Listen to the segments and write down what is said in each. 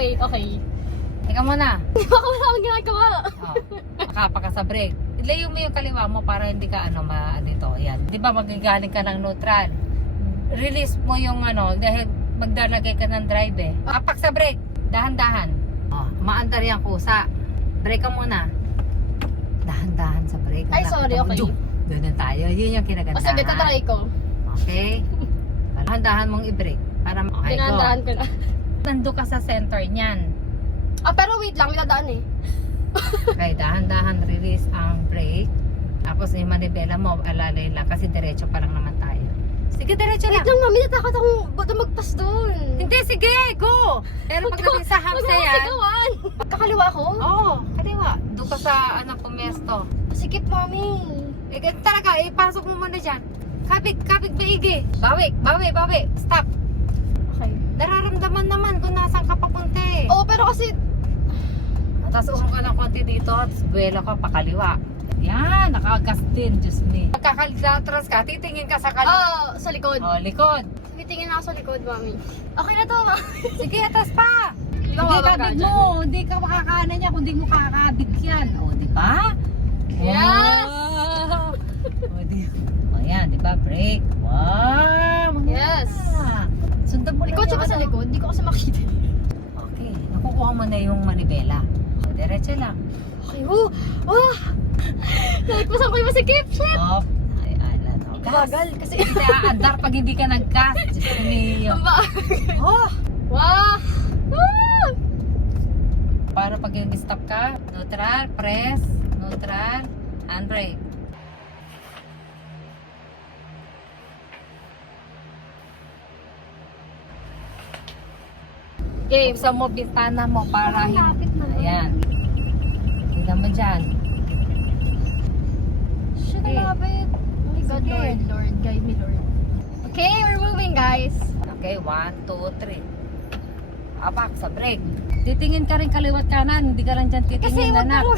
wait, okay. Ikaw muna. Baka wala akong ginagawa. Oh, makapa ka sa brake. Ilayo mo yung kaliwa mo para hindi ka ito. Ayan. Di ba magigaling ka ng neutral? Release mo yung dahil magdalagay ka ng drive eh. Apak sa brake. Dahan-dahan. Oh, maandar yung kusa. Brake ka muna. Dahan-dahan sa brake. Ay, sorry, okay. Ganun tayo. Yun yung O kinagandahan. sige, tatry ko. Okay? Dahan-dahan mong i-brake. Para okay, go. Pinandahan ko na. Nando ka sa center niyan. Ah, pero wait lang, may dadaan eh. Okay, dahan-dahan release ang brake. Tapos yung manibela mo, alalay lang kasi diretso pa lang naman tayo. Sige, diretso Wait lang. lang, mami, natakot akong baka magpas doon. Hindi, sige, go! Pero pagdating sa humps na yan, Magkakasigawan. Kakaliwa ko? oo, kaliwa. Doon ka sa pumesto. Sikip, mami. Ganun talaga, ipasok mo muna dyan. Kabig, maigi. Bawi. Stop. Okay. Nararamdaman naman kung nasaan ka papunta eh. Oo, pero kasi... Tapos umo ka ng konti dito, tapos buwelo ka pakaliwa. Yan, nakagas din, Diyos me. Pagkakalitras ka, titingin ka sa kaliwa. sa likod. Oh, likod. Titingin ako sa likod, mami. Okay na to, mami. Sige, atas pa. Di ba Hindi mabangga kabig dyan? mo, hindi ka makakanan niya kung hindi mo kakabig yan. O, di ba? Yes! Wow! O, o, yan, di ba? Break. Wow! Yes! Sundan mo lang Ikaw yung tsaka sa likod, hindi ko kasi makita. Okay, nakukuha mo na yung manibela. O, diretso lang. Okay, Nagpasan ko yung masikip, shit! Off. Ay, ala, no. Bagal, kasi... Hindi aandar pag hindi ka nag-gas. Diyos me. Ang bagal. Oh! Wow! Para pag yung stop ka, neutral, press, neutral, handbrake. Game. Buksan mo bintana mo para Malapit na. Ayan. Tingnan mo dyan. Shit, Okay. malapit. Oh my God, Sige. Lord, guide me, Lord. Okay, we're moving, guys. Okay, 1, 2, 3. Apak sa brake. Titingin ka rin kaliwat kanan, hindi ka lang dyan Kasi titingin wag anak. mo.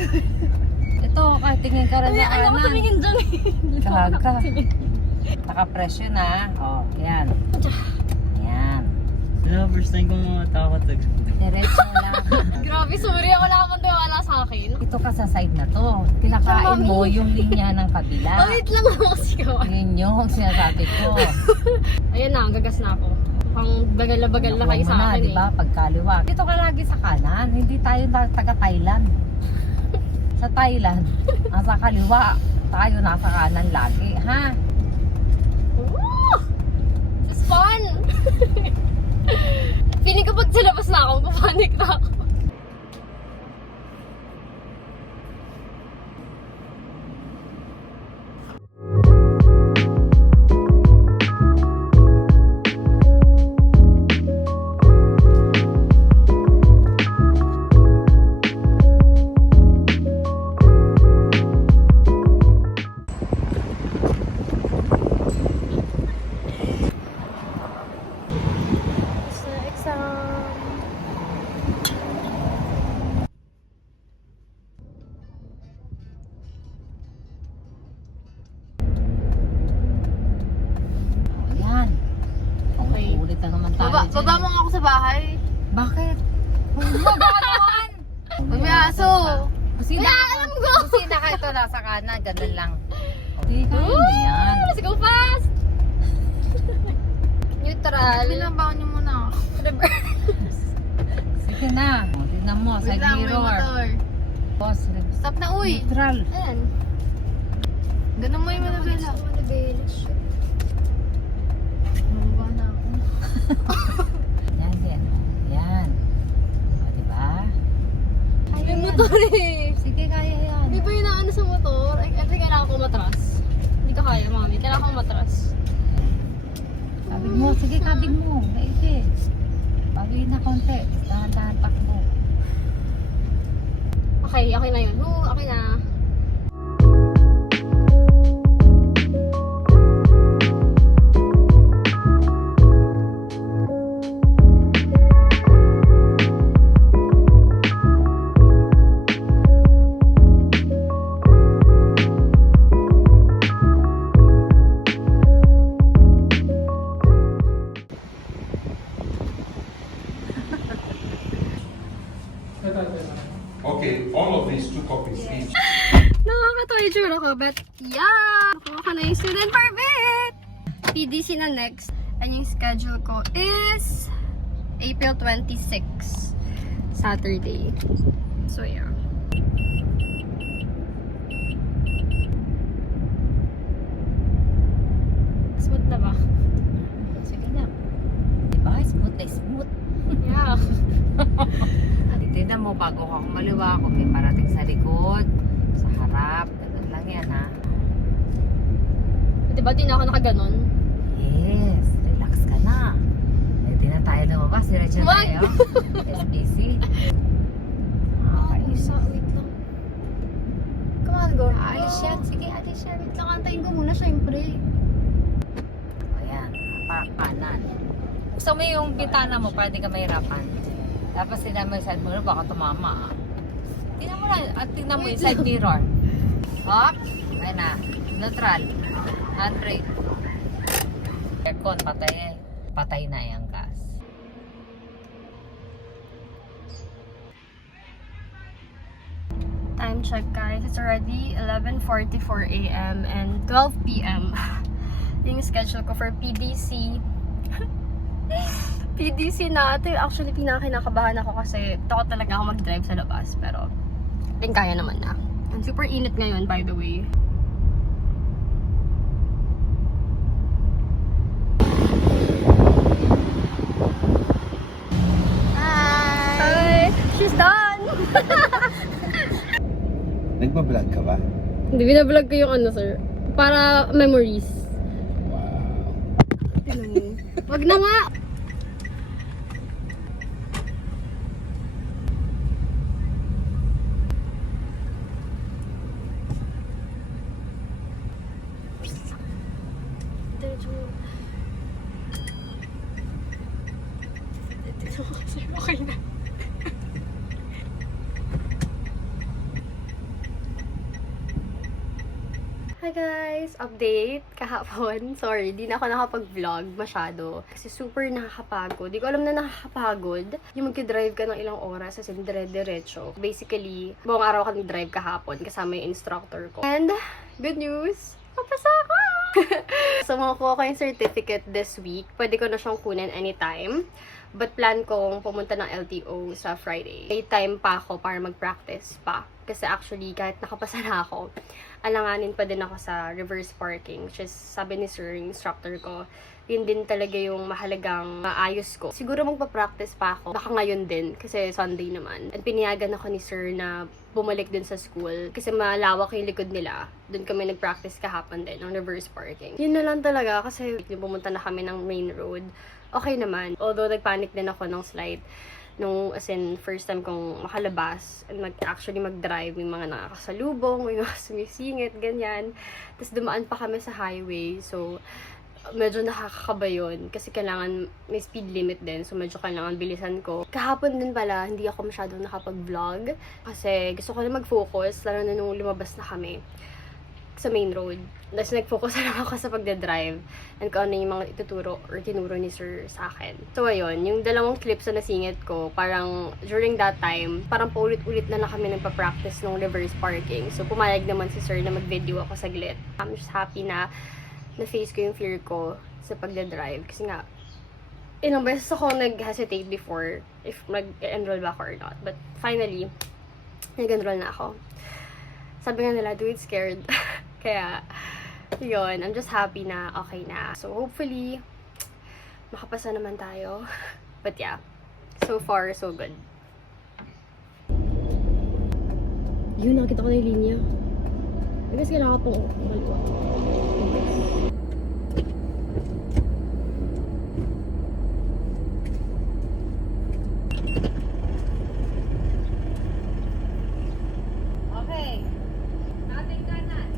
Ito, kahit tingin ka rin sa Alam ko kanan. tumingin dyan. Gaga. Nakapresyo na. O, yan. Yan. Hello, first time ko matakot. Diretso lang. Grabe, sorry. Wala ka pang tiwala sa akin. Ito ka sa side na to. Kinakain mo yung linya ng kabila. Wait lang ako kasi gawa. Yun yung sinasabi ko. Ayan na, gagas na ako. Pang bagal na bagal na kayo sa Nakuha mo akin na, diba? Pagkaliwa. Dito ka lagi sa kanan. Hindi tayo taga Thailand. Sa Thailand, nasa kaliwa. Tayo nasa kanan lagi. Ha? Woo! This is fun! Feeling ko pag sa labas na ako, papanik na ako. Sa exam. Ayan. Okay. Ulit na naman tayo dyan. Baba mo nga ako sa bahay. Bakit? Ganoon! Pag may aso. Kusina Wala, ka. alam ko. Kusina ka ito nasa kanan. Ganun lang. Okay, kaya Woo! mo yan. Let's go fast! Neutral. Binabaon niyo muna. Sige na. O, tignan mo. Wait Side lang, may mirror. motor. Boss, Stop na, uy. neutral. Ayan. Ganun mo yung manabela. Bumaba na ako. Yan, yan. Yan. O, diba? Kaya May yan. motor eh. Sige, kaya yan. Di ba yung naano sa motor? Ay, kailangan ko matras. Hindi ka kaya, mami. Kailangan ko matras. Kabig mo. Sige, kabig mo. Maigi. Bawiin na konti. Dahan-dahan takbo. Okay, okay na yun. Okay na. ako, but yeah! Nakuha ko na yung student permit! PDC na next. And yung schedule ko is April 26, Saturday. So yeah. Smooth na ba? Sige na. Diba? Smooth na smooth. Yeah. Tignan mo, bago ako maliwa ako, may parating sa likod, sa harap, ganun lang yan ha. Diba di na ako nakaganon? Yes, relax ka na. Pwede na tayo lumabas, diretso na Wag! tayo. SBC. Ah, Okay. isa. Wait lang. Come on, go. Alis yan, sige alis yan. Wait lang, antayin ko muna syempre. Ayan, kanan. Gusto mo yung bitana mo para di ka mahirapan. Tapos tingnan mo yung side mirror, baka tumama ah. Tingnan mo na, at tingnan mo yung side mirror. Hop, ayan na. Neutral. Handbrake. Aircon, patay eh. Patay na yung gas. Time check guys, it's already 11:44 a.m. and 12 p.m. Yung schedule ko for PDC. PDC na. Ito yung actually pinakakinakabahan ako kasi takot talaga ako mag-drive sa labas. Pero, din kaya naman na. And super init ngayon by the way. Hi! She's done! Nagbablog ka ba? Hindi, binablog ko yung ano sir. Para memories. Wow. Wag na nga! Okay na. Hi guys! Update kahapon. Sorry, di na ako nakapag-vlog masyado. Kasi super nakakapagod. Di ko alam na nakakapagod. Yung mag-drive ka ng ilang oras as in dire-diretso. Basically, buong araw kami drive kahapon kasama yung instructor ko. And, good news! Papasa ako! So, makukuha ko yung certificate this week. Pwede ko na siyang kunin anytime. But plan kong pumunta ng LTO sa Friday. May time pa ako para mag-practice pa. Kasi actually, kahit nakapasa na ako, alanganin pa din ako sa reverse parking. Which is, sabi ni sir, yung instructor ko, yun din talaga yung mahalagang maayos ko. Siguro magpa-practice pa ako. Baka ngayon din, kasi Sunday naman. At piniyagan ako ni sir na bumalik din sa school. Kasi malawak yung likod nila. Doon kami nag-practice kahapon din, ng reverse parking. Yun na lang talaga, kasi pumunta na kami ng main road. Okay naman. Although, nagpanic din ako ng slight. Nung, as in, first time kong makalabas and actually mag-drive, may mga nakakasalubong, may mga sumisingit, ganyan. Tapos dumaan pa kami sa highway, so medyo nakakakaba yun kasi kailangan may speed limit din, so medyo kailangan bilisan ko. Kahapon din pala, hindi ako masyadong nakapag-vlog kasi gusto ko na mag-focus, lalo na nung lumabas na kami sa main road. Tapos nag-focus na lang ako sa pagdadrive and kung ano yung mga ituturo or tinuro ni sir sa akin. So ayun, yung dalawang clips na nasingit ko, parang during that time, parang paulit-ulit na lang kami nagpa-practice ng reverse parking. So pumayag naman si sir na mag-video ako saglit. I'm just happy na na-face ko yung fear ko sa pagdadrive. Kasi nga, ilang beses ako nag-hesitate before if mag-enroll ba ako or not. But finally, nag-enroll na ako. Sabi nga nila, do it scared. Kaya, yun, I'm just happy na okay na. So, hopefully, makapasa naman tayo. But yeah, so far, so good. Yun, nakita ko na yung linya. I guess kailangan ko pong maliwa. Okay. Ating kanan.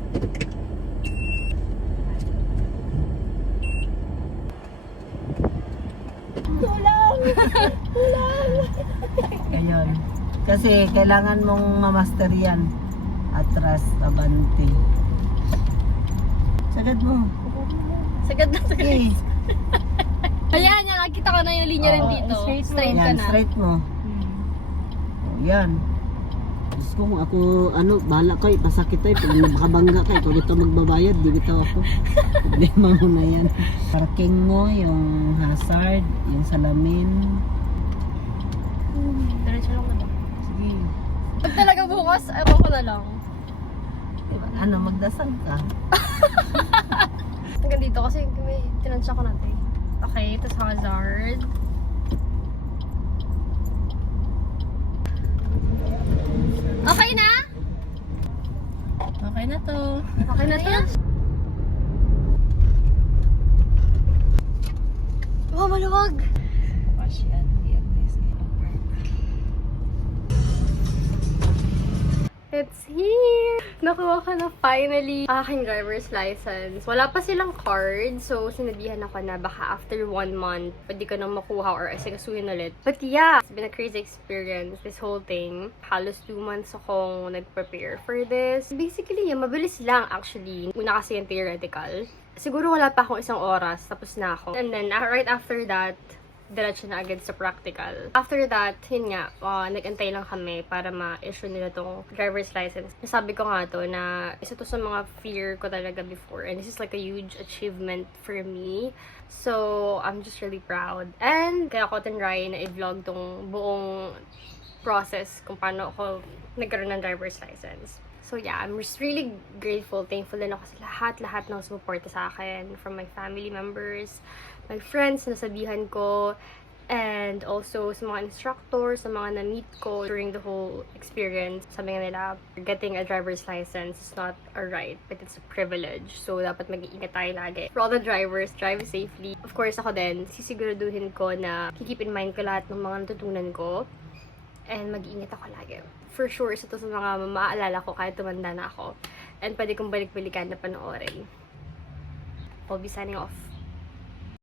Ngayon. Kasi kailangan mong ma-master yan. Atras, abante. Sagad mo. Sagad na, sagad. Okay. Ayan, yan. Nakita ko na yung linya rin dito. Straight ka Yan, na. straight mo. Oh, yan. Diyos ko, kung ako, bahala ko, ipasakit tayo. Pag makabangga ka, ikaw dito magbabayad, di bitaw ako. Problema mo na yan. Parking mo, yung hazard, yung salamin. Diretso lang naman. Sige. Pag talaga bukas, ayaw ko na lang. Magdasal ka? Hanggang dito kasi may tinansya ko natin. Okay, tapos hazard. Okay na? Okay na to. Okay na to? Wow, maluwag! Wash and It's here! Nakuha ko na finally aking driver's license. Wala pa silang card, so sinabihan ako na baka after 1 month, pwede ko nang makuha or asikasuhin ulit. But yeah, it's been a crazy experience, this whole thing. Halos 2 months akong nag-prepare for this. Basically, mabilis lang actually. Una kasi yung theoretical. Siguro wala pa akong 1 oras, tapos na ako. And then, right after that, diretso na agad sa practical. After that, yun nga, nag-antay lang kami para ma-issue nila tong driver's license. Nasabi ko nga to na isa to sa mga fear ko talaga before. And this is like a huge achievement for me. So, I'm just really proud. And kaya ko tinry na i-vlog tong buong process kung paano ako nagkaroon ng driver's license. So yeah, I'm just really grateful, thankful din ako sa lahat ng suporta sa akin, from my family members, my friends na sabihan ko, and also sa mga instructors, sa mga na-meet ko during the whole experience. Sabi nga nila, getting a driver's license is not a right, but it's a privilege. So dapat mag-iingat tayo lagi. For all the drivers, drive safely. Of course, ako din, sisiguraduhin ko na keep in mind ko lahat ng mga natutunan ko, and mag-iingat ako lagi. For sure, isa to sa mga maaalala ko kahit tumanda na ako. And pwede kong balik-balikan na panoorin. I'll be signing off.